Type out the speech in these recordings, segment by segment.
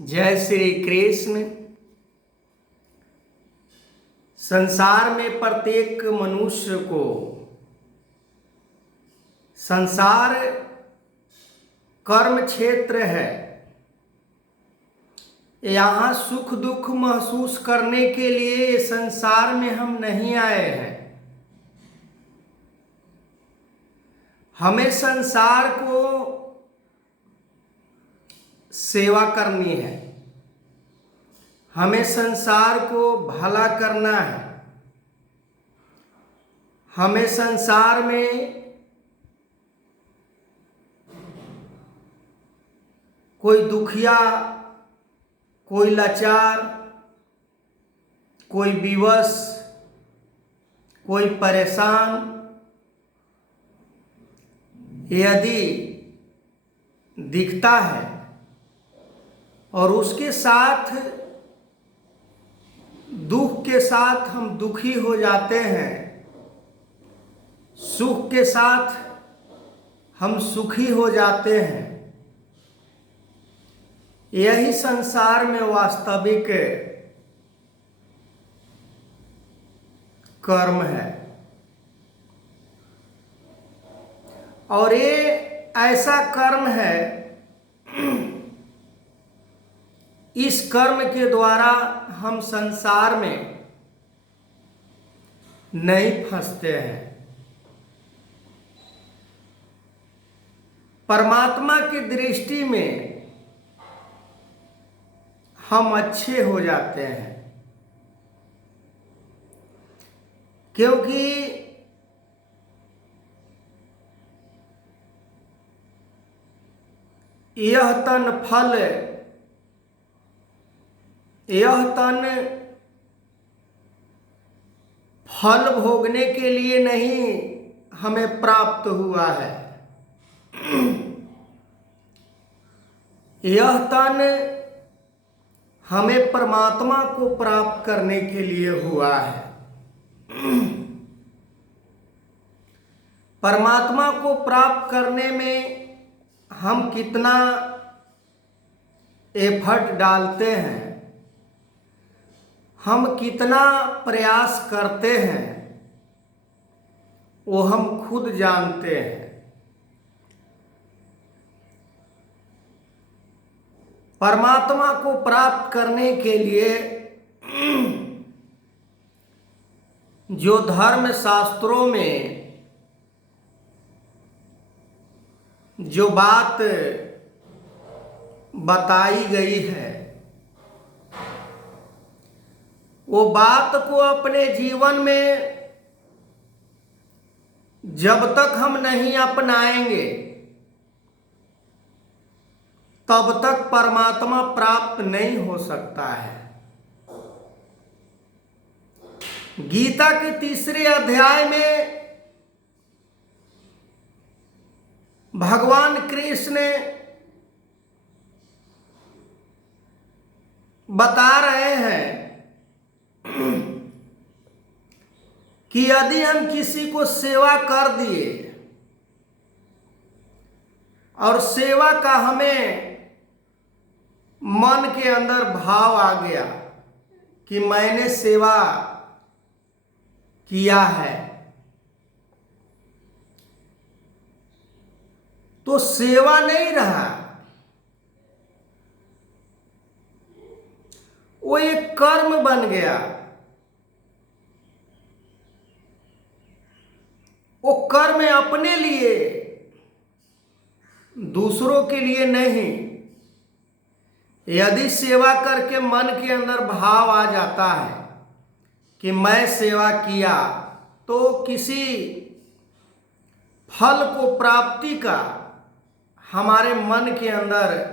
जय श्री कृष्ण। संसार में प्रत्येक मनुष्य को संसार कर्म क्षेत्र है। यहाँ सुख दुख महसूस करने के लिए संसार में हम नहीं आए हैं। हमें संसार को सेवा करनी है, हमें संसार को भला करना है। हमें संसार में कोई दुखिया, कोई लाचार, कोई विवश, कोई परेशान यदि दिखता है और उसके साथ दुख के साथ हम दुखी हो जाते हैं, सुख के साथ हम सुखी हो जाते हैं, यही संसार में वास्तविक कर्म है। और ये ऐसा कर्म है, इस कर्म के द्वारा हम संसार में नहीं फंसते हैं, परमात्मा की दृष्टि में हम अच्छे हो जाते हैं। क्योंकि यह तन फल भोगने के लिए नहीं हमें प्राप्त हुआ है। यह तन हमें परमात्मा को प्राप्त करने के लिए हुआ है। परमात्मा को प्राप्त करने में हम कितना एफर्ट डालते हैं, हम कितना प्रयास करते हैं, वो हम खुद जानते हैं। परमात्मा को प्राप्त करने के लिए जो धर्म शास्त्रों में जो बात बताई गई है, वो बात को अपने जीवन में जब तक हम नहीं अपनाएंगे तब तक परमात्मा प्राप्त नहीं हो सकता है। गीता के 3 अध्याय में भगवान कृष्ण बता रहे हैं कि यदि हम किसी को सेवा कर दिए और सेवा का हमें मन के अंदर भाव आ गया कि मैंने सेवा किया है, तो सेवा नहीं रहा, वो एक कर्म बन गया। वो कर्म अपने लिए, दूसरों के लिए नहीं। यदि सेवा करके मन के अंदर भाव आ जाता है कि मैं सेवा किया, तो किसी फल को प्राप्ति का हमारे मन के अंदर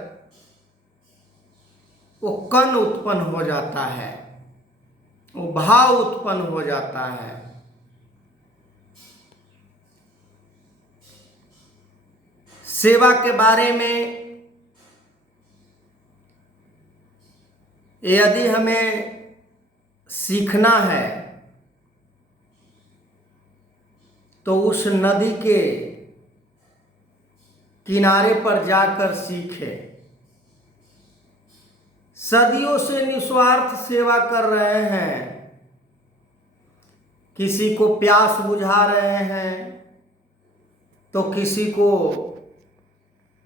वो कण उत्पन्न हो जाता है, वो भाव उत्पन्न हो जाता है। सेवा के बारे में यदि हमें सीखना है तो उस नदी के किनारे पर जाकर सीखे। सदियों से निस्वार्थ सेवा कर रहे हैं, किसी को प्यास बुझा रहे हैं, तो किसी को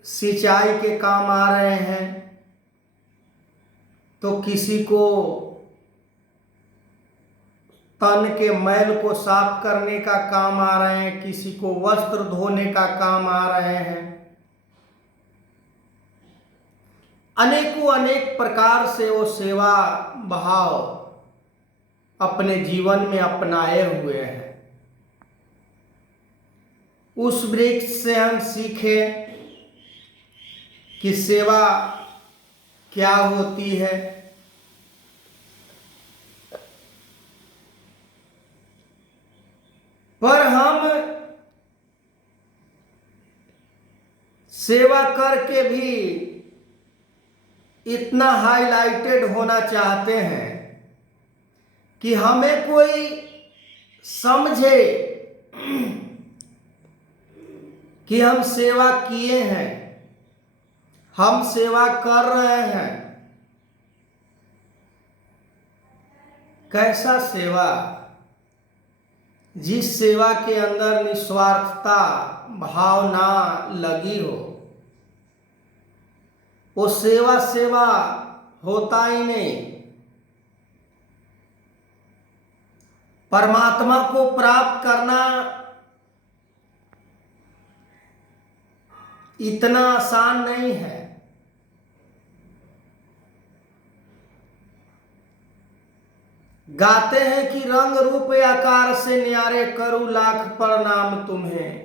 सिंचाई के काम आ रहे हैं, तो किसी को तन के मैल को साफ करने का काम आ रहे हैं, किसी को वस्त्र धोने का काम आ रहे हैं। अनेकों अनेक प्रकार से वो सेवा भाव अपने जीवन में अपनाए हुए हैं। उस वृक्ष से हम सीखें कि सेवा क्या होती है। पर हम सेवा करके भी इतना हाईलाइटेड होना चाहते हैं कि हमें कोई समझे कि हम सेवा किए हैं, हम सेवा कर रहे हैं। कैसा सेवा? जिस सेवा के अंदर निस्वार्थता भावना लगी हो, वो सेवा होता ही नहीं। परमात्मा को प्राप्त करना इतना आसान नहीं है। गाते हैं कि रंग रूप आकार से न्यारे करूं लाख प्रणाम तुम्हें।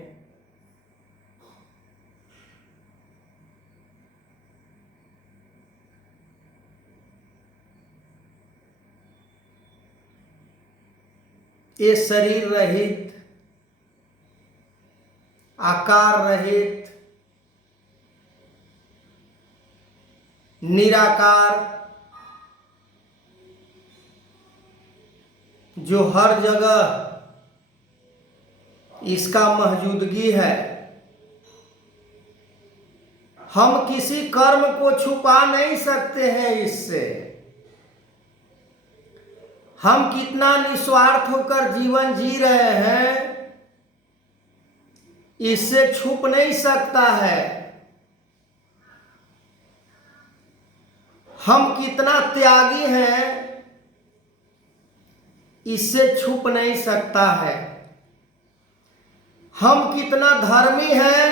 ये शरीर रहित, आकार रहित, निराकार, जो हर जगह इसका मौजूदगी है। हम किसी कर्म को छुपा नहीं सकते हैं इससे। हम कितना निस्वार्थ होकर जीवन जी रहे हैं, इससे छुप नहीं सकता है। हम कितना त्यागी हैं, इससे छुप नहीं सकता है। हम कितना धर्मी हैं,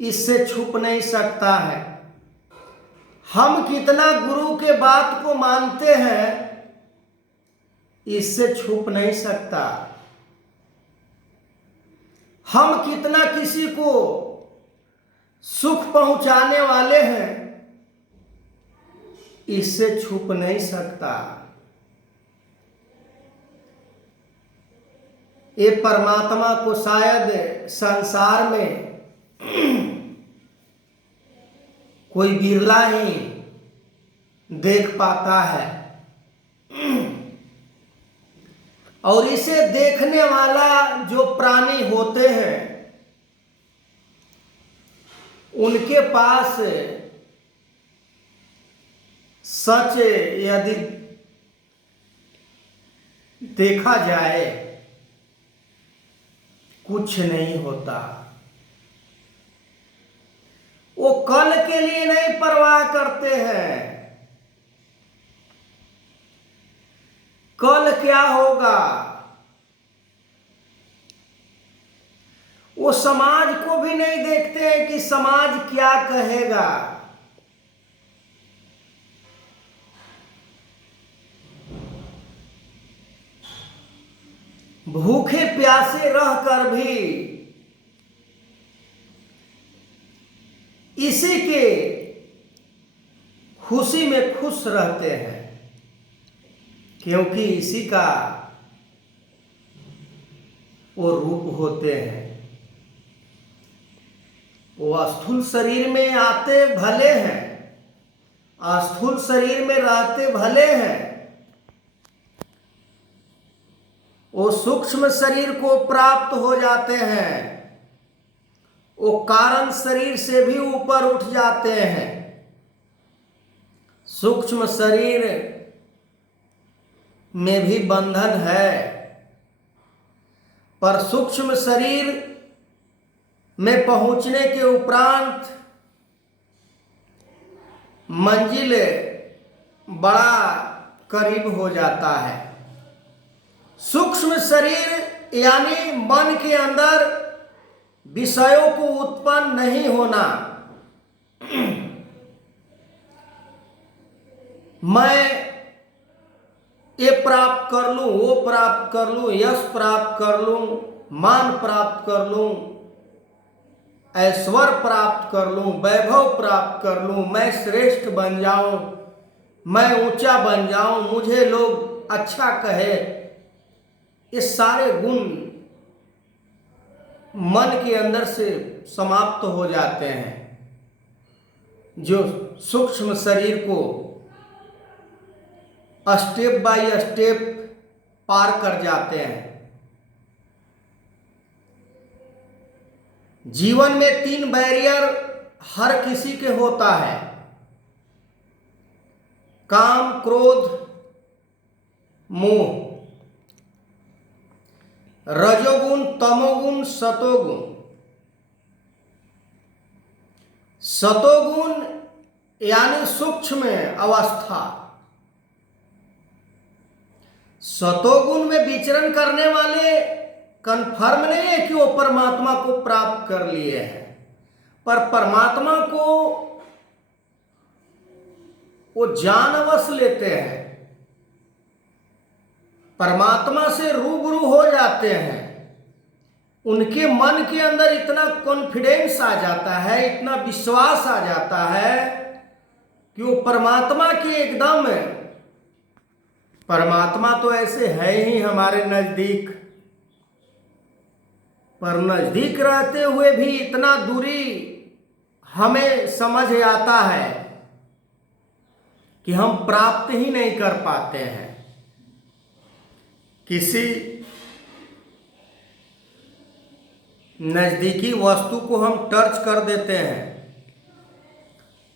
इससे छुप नहीं सकता है। हम कितना गुरु के बात को मानते हैं, इससे छुप नहीं सकता। हम कितना किसी को सुख पहुंचाने वाले हैं, इससे छुप नहीं सकता। ये परमात्मा को शायद संसार में कोई बिरला ही देख पाता है, और इसे देखने वाला जो प्राणी होते हैं, उनके पास सच यदि देखा जाए कुछ नहीं होता। वो कल के लिए नहीं परवाह करते हैं, कल क्या होगा। वो समाज को भी नहीं देखते हैं कि समाज क्या कहेगा। भूखे प्यासे रहकर भी इसी के खुशी में खुश रहते हैं, क्योंकि इसी का वो रूप होते हैं। वो स्थूल शरीर में आते भले हैं, स्थूल शरीर में रहते भले हैं, वो सूक्ष्म शरीर को प्राप्त हो जाते हैं, वो कारण शरीर से भी ऊपर उठ जाते हैं। सूक्ष्म शरीर में भी बंधन है, पर सूक्ष्म शरीर में पहुंचने के उपरांत मंजिल बड़ा करीब हो जाता है। सूक्ष्म शरीर यानी मन के अंदर विषयों को उत्पन्न नहीं होना। मैं ये प्राप्त कर लूं, वो प्राप्त कर लूं, यश प्राप्त कर लूं, मान प्राप्त कर लूं, ऐश्वर्य प्राप्त कर लूं, वैभव प्राप्त कर लूं, मैं श्रेष्ठ बन जाऊं, मैं ऊंचा बन जाऊं, मुझे लोग अच्छा कहे। ये सारे गुण मन के अंदर से समाप्त हो जाते हैं, जो सूक्ष्म शरीर को स्टेप बाय स्टेप पार कर जाते हैं। जीवन में 3 बैरियर हर किसी के होता है: काम, क्रोध, मोह। रजोगुण, तमोगुण, सतोगुण। सतोगुण यानी सूक्ष्म अवस्था। सतोगुण में विचरण करने वाले कन्फर्म नहीं है कि वो परमात्मा को प्राप्त कर लिए हैं, पर परमात्मा को वो जानवश लेते हैं, परमात्मा से रूबरू हो जाते हैं। उनके मन के अंदर इतना कॉन्फिडेंस आ जाता है, इतना विश्वास आ जाता है कि वो परमात्मा के एकदम, परमात्मा तो ऐसे है ही हमारे नजदीक, पर नजदीक रहते हुए भी इतना दूरी हमें समझ आता है कि हम प्राप्त ही नहीं कर पाते हैं। किसी नजदीकी वस्तु को हम टच कर देते हैं,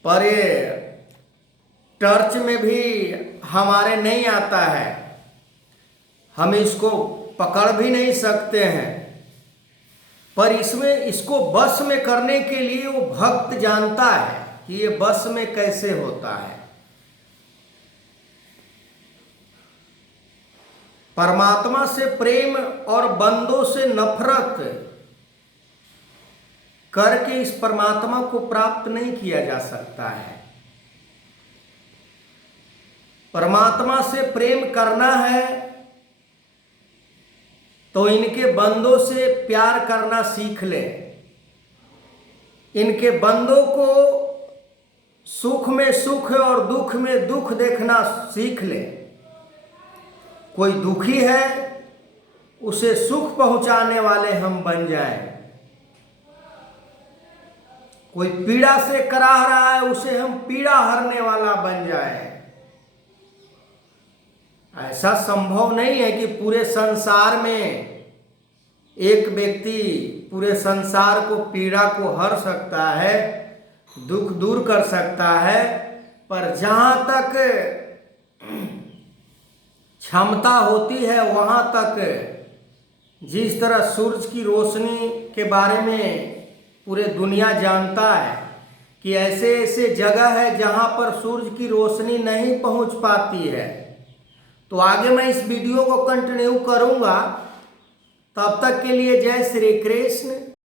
पर ये टच में भी हमारे नहीं आता है, हम इसको पकड़ भी नहीं सकते हैं। पर इसको बस में करने के लिए वो भक्त जानता है कि ये बस में कैसे होता है। परमात्मा से प्रेम और बंदों से नफरत करके इस परमात्मा को प्राप्त नहीं किया जा सकता है। परमात्मा से प्रेम करना है तो इनके बंदों से प्यार करना सीख ले। इनके बंदों को सुख में सुख और दुख में दुख देखना सीख ले। कोई दुखी है उसे सुख पहुंचाने वाले हम बन जाएं। कोई पीड़ा से कराह रहा है उसे हम पीड़ा हरने वाला बन जाएं। ऐसा संभव नहीं है कि पूरे संसार में एक व्यक्ति पूरे संसार को पीड़ा को हर सकता है, दुख दूर कर सकता है। पर जहाँ तक क्षमता होती है वहाँ तक, जिस तरह सूरज की रोशनी के बारे में पूरे दुनिया जानता है कि ऐसे ऐसे जगह है जहाँ पर सूरज की रोशनी नहीं पहुँच पाती है, तो आगे मैं इस वीडियो को कंटिन्यू करूँगा। तब तक के लिए जय श्री कृष्ण।